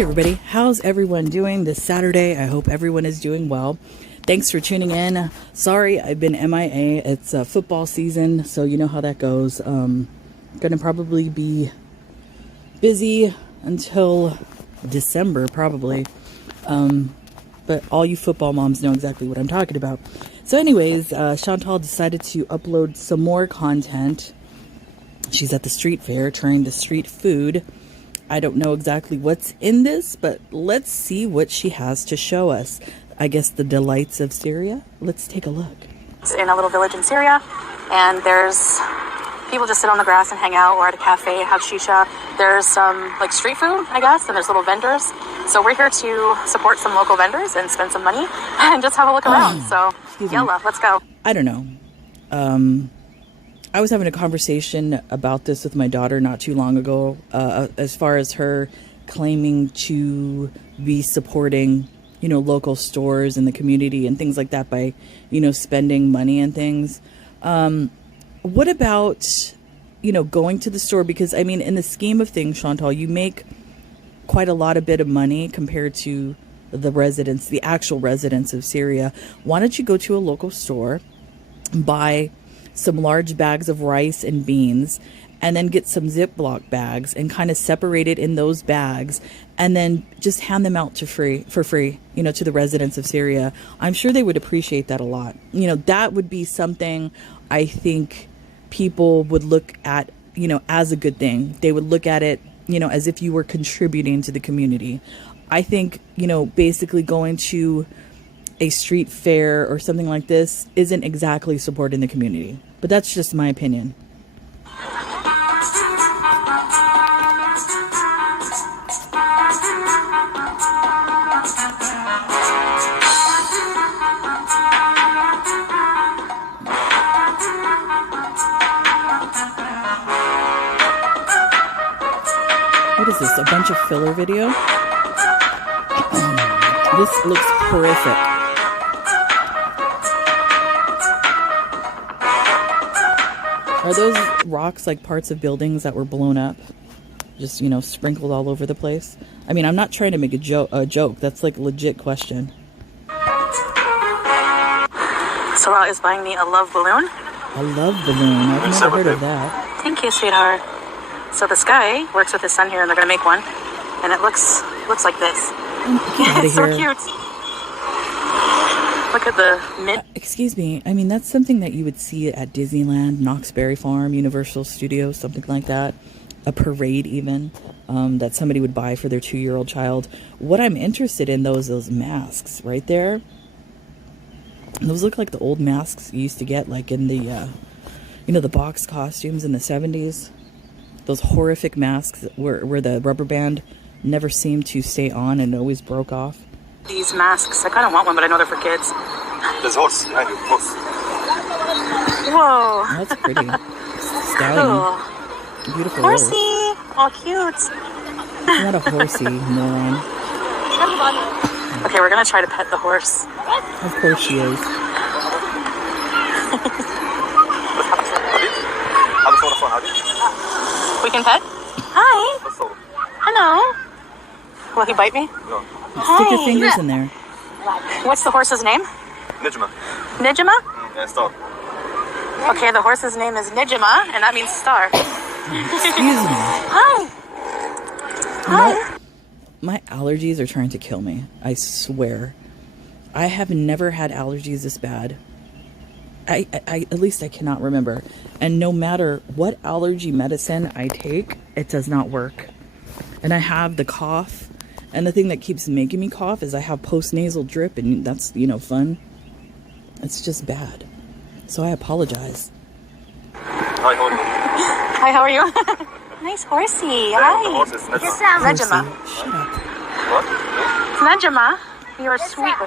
Hey everybody, how's everyone doing this Saturday? I hope everyone is doing well. Thanks for tuning in. Sorry, I've been MIA. It's football season, so you know how that goes. Gonna probably be busy until December, probably. But all you football moms know exactly what I'm talking about. So anyways, Chantal decided to upload some more content. She's at the street fair trying the street food. I don't know exactly what's in this, but let's see what she has to show us. I guess the delights of Syria. Let's take a look. It's in a little village in Syria, and there's people just sit on the grass and hang out, or at a cafe, have shisha. There's some like street food, I guess, and there's little vendors. So we're here to support some local vendors and spend some money and just have a look around. So yalla, let's go. I don't know. I was having a conversation about this with my daughter not too long ago, as far as her claiming to be supporting, local stores in the community and things like that by, spending money and things. What about, going to the store? Because, in the scheme of things, Chantal, you make quite a bit of money compared to the actual residents of Syria. Why don't you go to a local store, buy some large bags of rice and beans, and then get some Ziploc bags and kind of separate it in those bags, and then just hand them out for free, to the residents of Syria. I'm sure they would appreciate that a lot. That would be something I think people would look at, as a good thing. They would look at it, as if you were contributing to the community. I think, basically going to a street fair or something like this isn't exactly supporting the community. But that's just my opinion. What is this? A bunch of filler video? This looks horrific. Are those rocks like parts of buildings that were blown up? Just, sprinkled all over the place? I'm not trying to make a joke. That's like a legit question. Sorrel is buying me a love balloon. A love balloon? I've never heard of that. Thank you, sweetheart. So this guy works with his son here, and they're going to make one. And it looks like this. Get out of It's so here. cute. Look at the mid. Excuse me. That's something that you would see at Disneyland, Knott's Berry Farm, Universal Studios, something like that. A parade even, that somebody would buy for their 2-year-old child. What I'm interested in, though, is those masks right there. Those look like the old masks you used to get, like in the, the box costumes in the 70s. Those horrific masks where the rubber band never seemed to stay on and always broke off. These masks, I kind of want one, but I know they're for kids. There's horse behind you, horse. Whoa. That's pretty. Stallion. Cool. Beautiful Horsey. horse. Oh, cute. It's not a horsey, moron. Okay, we're going to try to pet the horse. Of course she is. We can pet? Hi. Hello. Will he bite me? No. Stick your fingers in there. What's the horse's name? Nijma. Nijma? Yeah, stop. Okay, the horse's name is Nijma, and that means star. Excuse me. Hi. My allergies are trying to kill me. I swear. I have never had allergies this bad. I at least I cannot remember. And no matter what allergy medicine I take, it does not work. And I have the cough. And the thing that keeps making me cough is I have postnasal drip, and that's, fun. It's just bad. So I apologize. Hi, how are you? Hi, how are you? Nice horsey. Hi. The horse is Nijma. Najma. Shut up. What? Najma, you're sweet.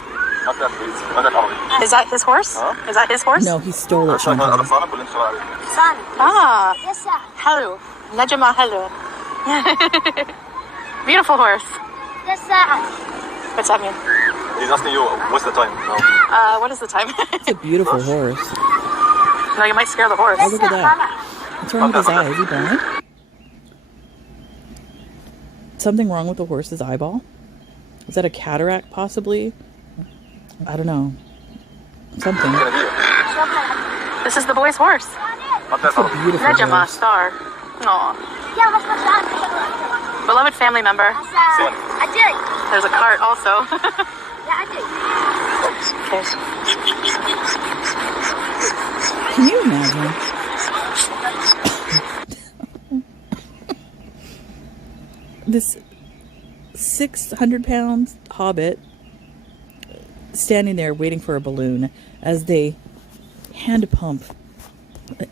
Not that, please. Not that already. Is that his horse? Huh? Is that his horse? No, he stole it from أنا her. صانع ولا أنت شغال؟ Ah. Hello. Najma, hello. Beautiful horse. What's that mean? He's asking you, what's the time? What is the time? It's a beautiful horse. No, you might scare the horse. Oh, look at that. What's wrong with his eye? Is he blind? something wrong with the horse's eyeball? Is that a cataract, possibly? I don't know. Something. This is the boy's horse. It's a beautiful Nejama, horse. star. Aw. Beloved family member. There's a cart also. Okay. Can you imagine? This 600-pound hobbit standing there waiting for a balloon as they hand pump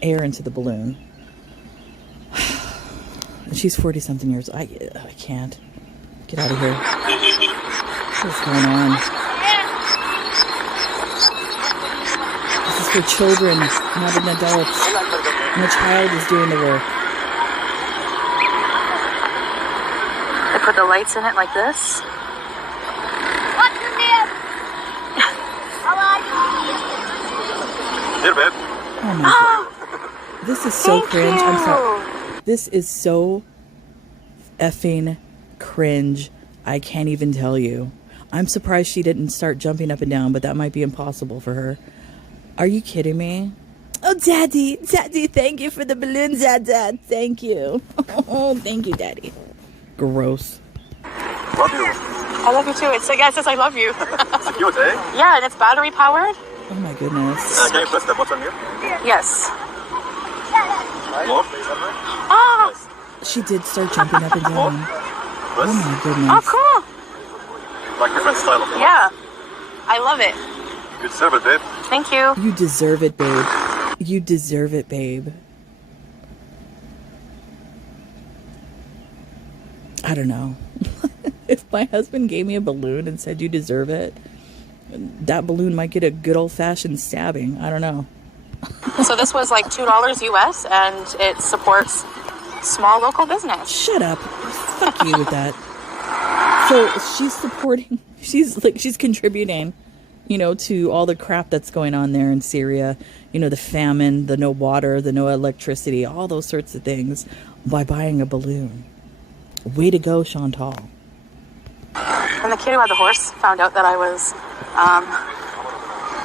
air into the balloon. And she's 40-something years. I can't. Get out of here. What's going on? This is for children, not an adults. And the child is doing the work. They put the lights in it like this. Here, babe. Oh my god. This is so cringe. I'm sorry. This is so effing cringe. I can't even tell you. I'm surprised she didn't start jumping up and down, but that might be impossible for her. Are you kidding me? Oh, Daddy, thank you for the balloons, Dad. Thank you. Oh, thank you, Daddy. Gross. Love you. I love you too. It says I love you. It's cute, eh? Yeah, and it's battery powered. Oh my goodness. Can you press the button here? Yes. More? Oh, She did start jumping up and down. Oh Press. my goodness. oh, cool. Like different style of the Yeah, I love it. You deserve it, babe. Thank you. You deserve it, babe. You deserve it, babe. I don't know. If my husband gave me a balloon and said you deserve it, that balloon might get a good old-fashioned stabbing. I don't know. So this was like $2 US, and it supports small local business. Shut up. Fuck you with that. So she's supporting, she's contributing, to all the crap that's going on there in Syria, the famine, the no water, the no electricity, all those sorts of things by buying a balloon. Way to go, Chantal. And the kid who had the horse found out that I was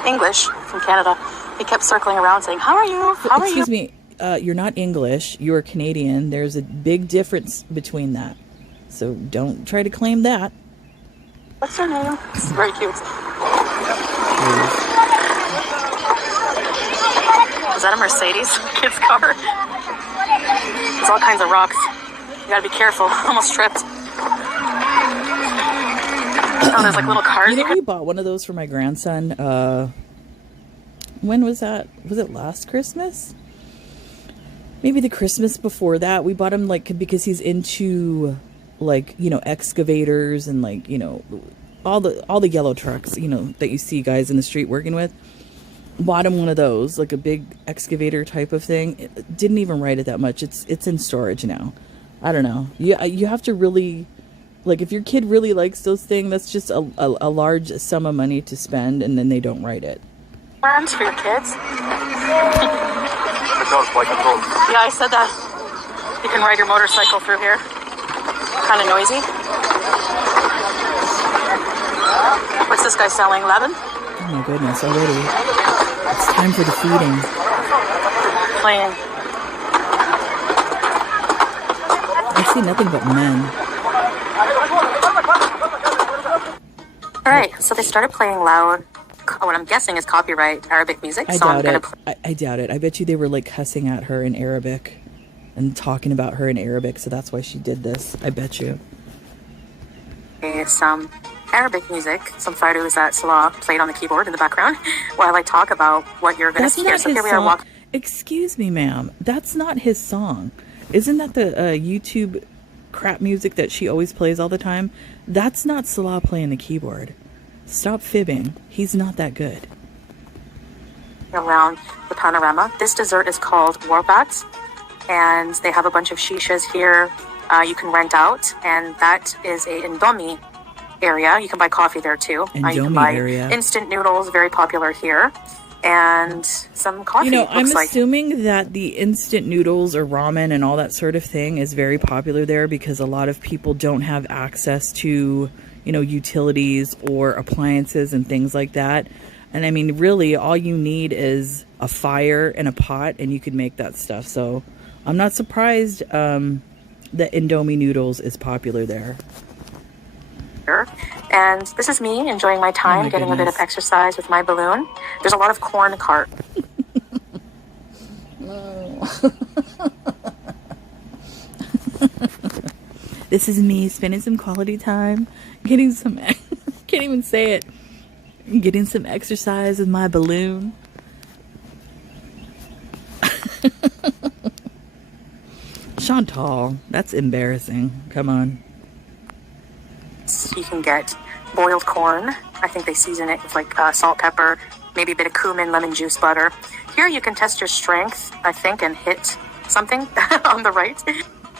English from Canada. He kept circling around saying, "How are you? How are you?" Excuse me, you're not English, you're Canadian. There's a big difference between that. So don't try to claim that. What's your name? It's very cute. Is that a Mercedes kid's car? There's all kinds of rocks. You gotta be careful. Almost tripped. Oh, there's like little cars. We bought one of those for my grandson. When was that? Was it last Christmas? Maybe the Christmas before that. We bought him because he's into excavators and all the yellow trucks, that you see guys in the street working with. Bought him one of those, like a big excavator type of thing. It didn't even ride it that much. It's in storage now. I don't know. You have to really, if your kid really likes those things, that's just a large sum of money to spend, and then they don't ride it. Arms for your kids. Because by control. Yeah, I said that. You can ride your motorcycle through here. Kind of noisy. What's this guy selling? Lemon? Oh my goodness, already. It's time for the feeding. Playing. I see nothing but men. All right, so they started playing loud. What I'm guessing is copyright Arabic music. I So I'm doubt gonna it. I doubt it. I bet you they were cussing at her in Arabic and talking about her in Arabic, so that's why she did this. I bet you. play some Arabic music, some Fairuz that Salah played on the keyboard in the background while I talk about what you're going to see here. So here we are walking. Excuse me, ma'am. That's not his song. Isn't that the YouTube crap music that she always plays all the time? That's not Salah playing the keyboard. Stop fibbing. He's not that good. Around the panorama. This dessert is called warbats, and they have a bunch of shishas here you can rent out, and that is a Indomie area. You can buy coffee there too. You can Indomie buy area. instant noodles, very popular here. and some coffee. You know, I'm looks like. assuming that the instant noodles or ramen and all that sort of thing is very popular there because a lot of people don't have access to, you know, utilities or appliances and things like that. And I mean, really, all you need is a fire and a pot and you could make that stuff. So I'm not surprised that Indomie noodles is popular there. And this is me enjoying my time, getting a bit of exercise with my balloon. There's a lot of corn cart. This is me spending some quality time, getting some, can't even say it, getting some exercise with my balloon. Chantal, that's embarrassing. Come on. You can get boiled corn. I think they season it with like salt, pepper, maybe a bit of cumin, lemon juice, butter. Here you can test your strength, I think, and hit something on the right.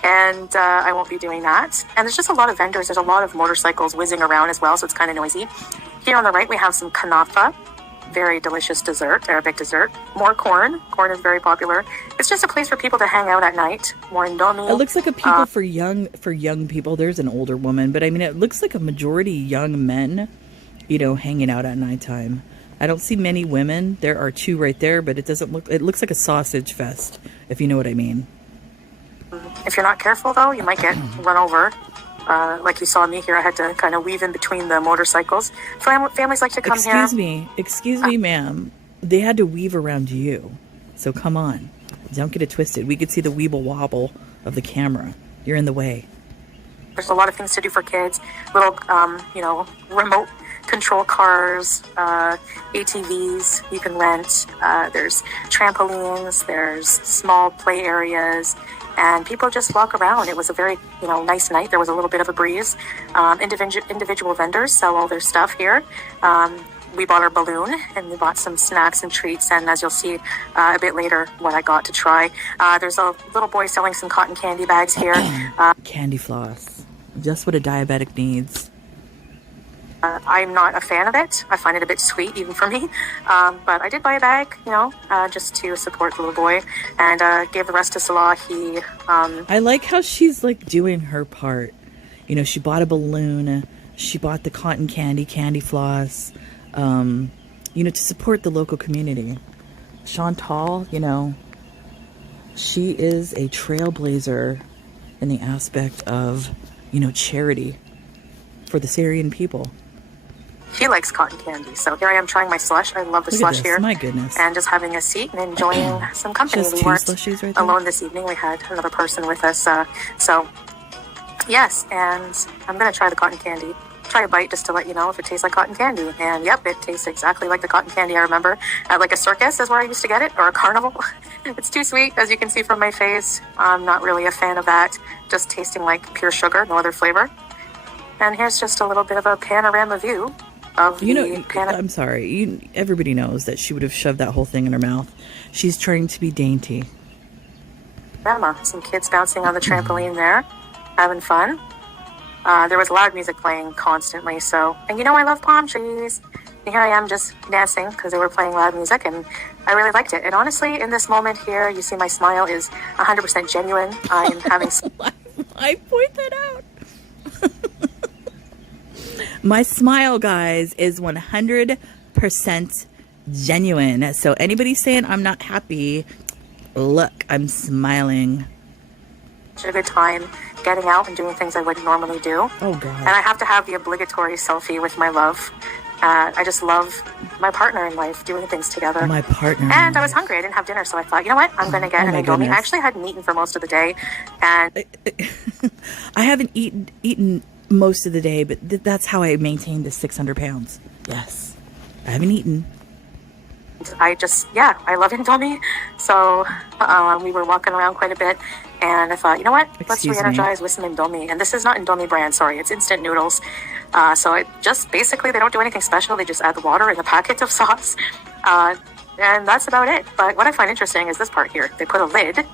And I won't be doing that. And there's just a lot of vendors. There's a lot of motorcycles whizzing around as well, so it's kind of noisy. Here on the right, we have some kanafa. Very delicious dessert, Arabic dessert. More corn. Corn is very popular. It's just a place for people to hang out at night. More Indomie. It looks like a people for young people. There's an older woman, but I mean, it looks like a majority young men, you know, hanging out at nighttime. I don't see many women. There are two right there, but it doesn't look. It looks like a sausage fest, if you know what I mean. If you're not careful, though, you might get run over. Like you saw me here, I had to kind of weave in between the motorcycles. Families like to come here. Excuse me, ma'am. They had to weave around you. So come on. Don't get it twisted. We could see the weeble wobble of the camera. You're in the way. There's a lot of things to do for kids. Little, you know, remote control cars, ATVs you can rent. There's trampolines. There's small play areas. And people just walk around. It was a very, you know, nice night. There was a little bit of a breeze. Individual vendors sell all their stuff here. We bought our balloon and we bought some snacks and treats. And as you'll see a bit later, what I got to try. There's a little boy selling some cotton candy bags here. Candy floss. Just what a diabetic needs. I'm not a fan of it. I find it a bit sweet, even for me. But I did buy a bag, you know, just to support the little boy, and gave the rest to Salah. I like how she's like doing her part. You know, she bought a balloon. She bought the cotton candy floss. You know, to support the local community. Chantal, you know, she is a trailblazer in the aspect of, you know, charity for the Syrian people. He likes cotton candy, so here I am trying my slush. I love the slush here. My goodness. And just having a seat and enjoying some company. Just we two weren't slushies right there? alone this evening. We had another person with us. So, yes, and I'm going to try the cotton candy. Try a bite just to let you know if it tastes like cotton candy. And yep, it tastes exactly like the cotton candy I remember. At like a circus is where I used to get it, or a carnival. It's too sweet, as you can see from my face. I'm not really a fan of that. Just tasting like pure sugar, no other flavor. And here's just a little bit of a panorama view of I'm sorry. Everybody knows that she would have shoved that whole thing in her mouth. She's trying to be dainty. Grandma, some kids bouncing on the trampoline there, having fun. There was loud music playing constantly, so, and you know I love palm trees. And here I am just dancing because they were playing loud music, and I really liked it. And honestly, in this moment here, you see my smile is 100% genuine. I am having... I point that out. My smile, guys, is 100% genuine. So anybody saying I'm not happy, look, I'm smiling. A good time getting out and doing things I wouldn't normally do. Oh, God. And I have to have the obligatory selfie with my love. I just love my partner in life, doing things together. My partner. And I was hungry. I didn't have dinner, so I thought, you know what? I'm going to get an Indomie. Goodness. I actually hadn't eaten for most of the day. And I haven't eaten most of the day, but that's how I maintained the 600 pounds. Yes. I haven't eaten. I love Indomie. So we were walking around quite a bit, and I thought, you know what? Let's re-energize with some Indomie. And this is not Indomie brand, sorry. It's instant noodles. So it just basically, they don't do anything special. They just add the water in the packet of sauce. And that's about it. But what I find interesting is this part here. They put a lid,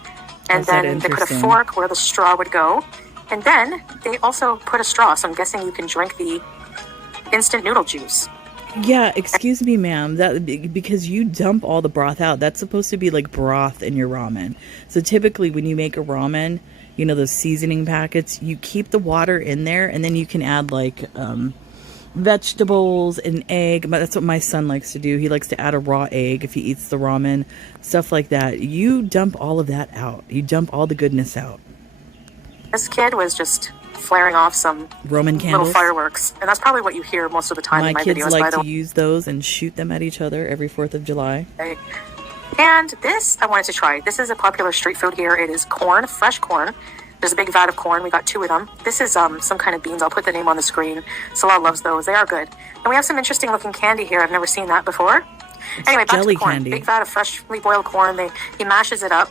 and then they put a fork where the straw would go. And then they also put a straw. So I'm guessing you can drink the instant noodle juice. Yeah, excuse me, ma'am. That because you dump all the broth out. That's supposed to be like broth in your ramen. So typically when you make a ramen, you know those seasoning packets, you keep the water in there and then you can add like vegetables, an egg. But that's what my son likes to do. He likes to add a raw egg if he eats the ramen, stuff like that. You dump all of that out. You dump all the goodness out. This kid was just flaring off some Roman little candles. fireworks, and that's probably what you hear most of the time in my kids videos. like By the to use those and shoot them at each other every 4th of July. way. And this I wanted to try. This is a popular street food here. It is corn, fresh corn. There's a big vat of corn. We got 2 of them. This is some kind of beans. I'll put the name on the screen. Salah loves those. They are good. And we have some interesting looking candy here. I've never seen that before. Anyway, back to jelly the corn. candy. Big vat of freshly boiled corn. He mashes it up,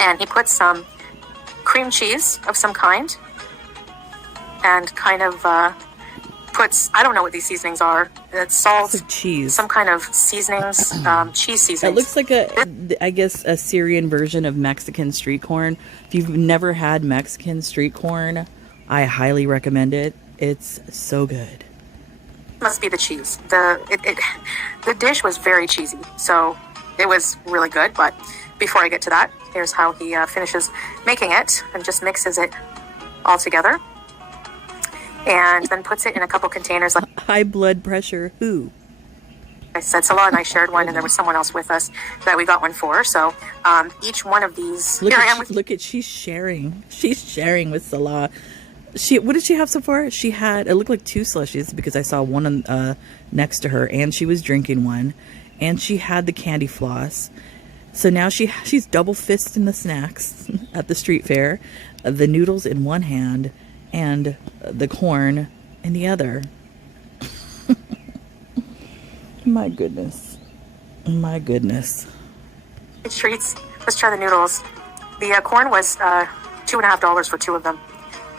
and he puts some cream cheese of some kind, and kind of puts, I don't know what these seasonings are. It's salt, It's cheese. some kind of seasonings, cheese It seasonings. looks like I guess, a Syrian version of Mexican street corn. If you've never had Mexican street corn, I highly recommend it. It's so good. Must be the cheese. The dish was very cheesy, so it was really good. But before I get to that, here's how he finishes making it, and just mixes it all together, and then puts it in a couple containers. Like High blood pressure. Who? I said, Salah and I shared one, and there was someone else with us that we got one for. So each one of these. Look Here I am with. look at she's sharing. She's sharing with Salah. What did she have so far? She had, it looked like 2 slushies because I saw one next to her, and she was drinking one, and she had the candy floss. So now she's double fisting the snacks at the street fair, the noodles in one hand and the corn in the other. My goodness. My goodness. Treats. Let's try the noodles. The corn was $2.50 for 2 of them.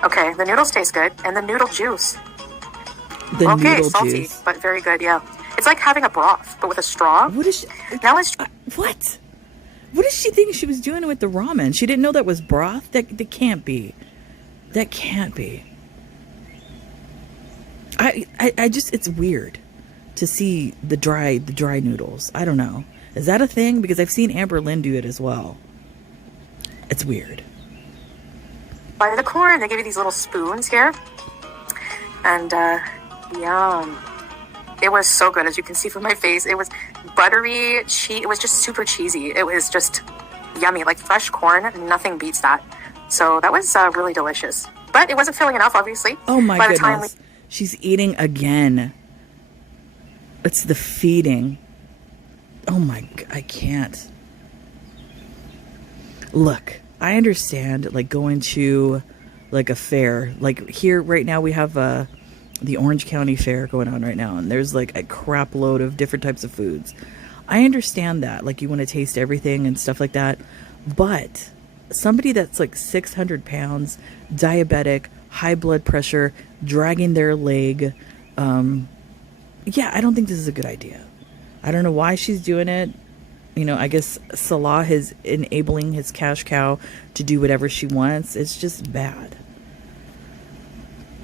Okay, the noodles taste good, and the noodle juice. The Okay, noodle salty, juice. but very good. Yeah, it's like having a broth, but with a straw. What is she? Now let's. What? What did she think she was doing with the ramen? She didn't know that was broth? That can't be. That can't be. I just, it's weird to see the dry noodles. I don't know. Is that a thing? Because I've seen Amber Lynn do it as well. It's weird. By the corn, they give you these little spoons here, and yum. It was so good, as you can see from my face. It was buttery cheese. It was just super cheesy. It was just yummy, like fresh corn. Nothing beats that. So that was really delicious. But it wasn't filling enough, obviously. Oh my By the goodness. time She's eating again. It's the feeding. Oh my, I can't. Look, I understand like going to like a fair. Like here right now we have the Orange County Fair going on right now, and there's like a crap load of different types of foods. I understand that, like you want to taste everything and stuff like that, but somebody that's like 600 pounds, diabetic, high blood pressure, dragging their leg, yeah, I don't think this is a good idea. I don't know why she's doing it. You know, I guess Salah is enabling his cash cow to do whatever she wants. It's just bad.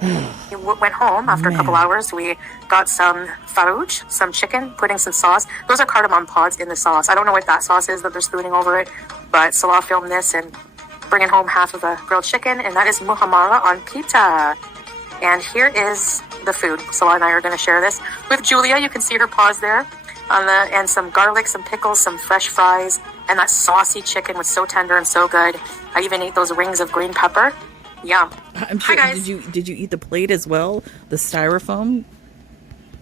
we went home after a couple hours, we got some farouche, some chicken, putting some sauce. Those are cardamom pods in the sauce. I don't know what that sauce is that they're spooning over it, but Salah filmed this and bringing home half of a grilled chicken, and that is muhammara on pita. And here is the food. Salah and I are going to share this with Julia. You can see her paws there, and some garlic, some pickles, some fresh fries, and that saucy chicken was so tender and so good. I even ate those rings of green pepper. Yum. I'm sure. Hi, guys. Did you eat the plate as well? The styrofoam?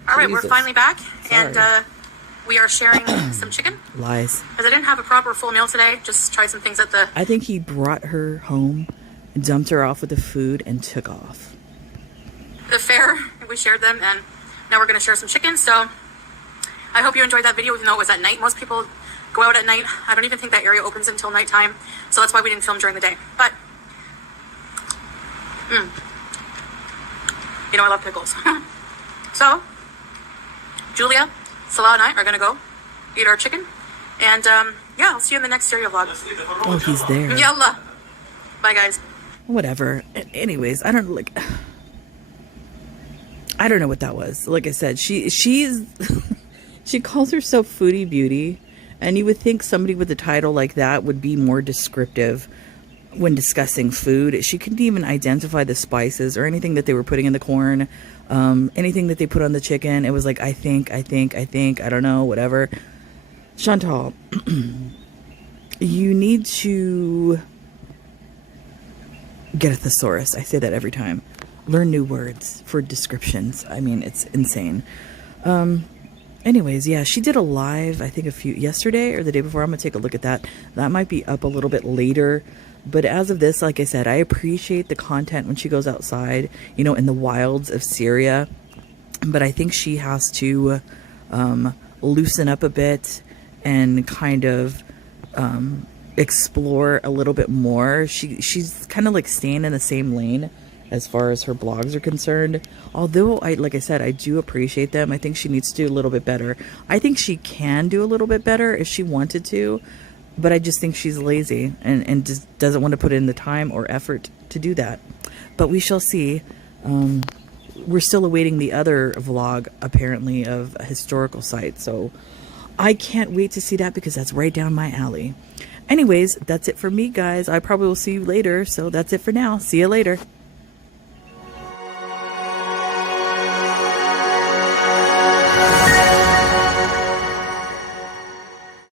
All right, we're Jesus. finally back, Sorry. and we are sharing some chicken. Lies. Because I didn't have a proper full meal today. Just tried some things at the... I think he brought her home, dumped her off with the food, and took off. the fair. We shared them, and now we're going to share some chicken. So I hope you enjoyed that video, even though it was at night. Most people go out at night. I don't even think that area opens until nighttime, so that's why we didn't film during the day. But you know, I love pickles. So Julia, Salah, and I are going to go eat our chicken, and yeah, I'll see you in the next cereal vlog. Oh, he's there. Yalla. Bye, guys. Whatever. Anyways, I don't like. I don't know what that was. Like I said, she's she calls herself Foodie Beauty, and you would think somebody with a title like that would be more descriptive when discussing food. She couldn't even identify the spices or anything that they were putting in the corn, anything that they put on the chicken. It was like, I think, I don't know, whatever. Chantal, you need to get a thesaurus. I say that every time. Learn new words for descriptions. I mean, it's insane. Anyways, yeah, she did a live, I think yesterday or the day before. I'm going to take a look at that. That might be up a little bit later. But as of this, like I said, I appreciate the content when she goes outside, you know, in the wilds of Syria. But I think she has to loosen up a bit and kind of explore a little bit more. She's kind of like staying in the same lane as far as her blogs are concerned. Although, like I said, I do appreciate them. I think she needs to do a little bit better. I think she can do a little bit better if she wanted to, but I just think she's lazy and just doesn't want to put in the time or effort to do that. But we shall see. We're still awaiting the other vlog, apparently, of a historical site. So I can't wait to see that because that's right down my alley. Anyways, that's it for me, guys. I probably will see you later. So that's it for now. See you later.